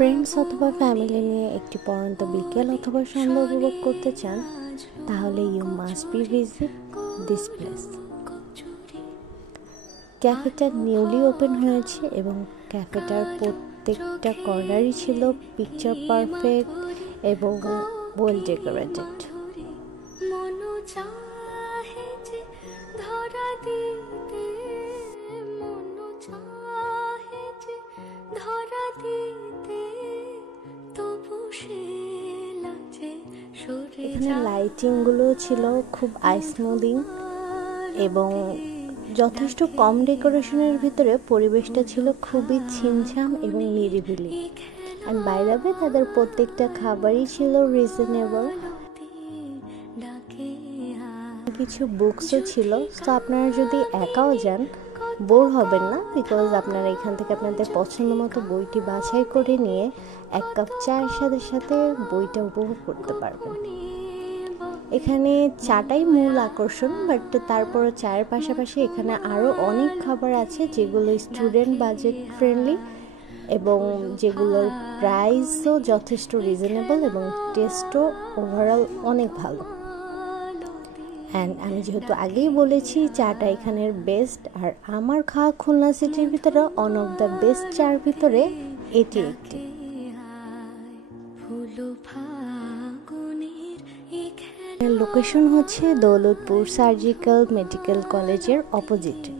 Friends অথবা family নিয়ে একটি পড়ন্ত বিকেল অথবা সন্ধ্যা উপভোগ করতে চান, তাহলে you must be visit this place. ক্যাফেটা নিউলি ওপেন হয়েছে এবং ক্যাফেটার প্রত্যেকটা কর্নারই ছিল পিকচার পারফেক্ট এবং ওয়েল ডেকোরেটেড। এখানে লাইটিংগুলো ছিল খুব আই স্মুদিং এবং যথেষ্ট কম ডেকোরেশনের ভিতরে পরিবেশটা ছিল খুবই ছিমছাম এবং নিরিবিলি। অ্যান্ড বাই দ্য ওয়ে, তাদের প্রত্যেকটা খাবারই ছিল রিজনেবল। কিছু বুকসও ছিল, তো আপনারা যদি একাও যান বোর হবেন না, বিকজ আপনারা এখান থেকে আপনাদের পছন্দ মতো বইটি বাছাই করে নিয়ে এক কাপ চায়ের সাথে সাথে বইটা উপভোগ করতে পারবেন। এখানে চাটাই মূল আকর্ষণ, বাট তারপরও চায়ের পাশাপাশি এখানে আরও অনেক খাবার আছে যেগুলো স্টুডেন্ট বাজেট ফ্রেন্ডলি এবং যেগুলোর প্রাইসও যথেষ্ট রিজনেবল এবং টেস্টও ওভারঅল অনেক ভালো। অ্যান্ড আমি যেহেতু আগেই বলেছি চাটা এখানের বেস্ট, আর আমার খাওয়া খুলনা সিটির ভিতরে ওয়ান অফ দ্য বেস্ট চার ভিতরে এটি একটি। লোকেশন হচ্ছে দৌলতপুর সার্জিক্যাল মেডিকেল কলেজের অপোজিটে।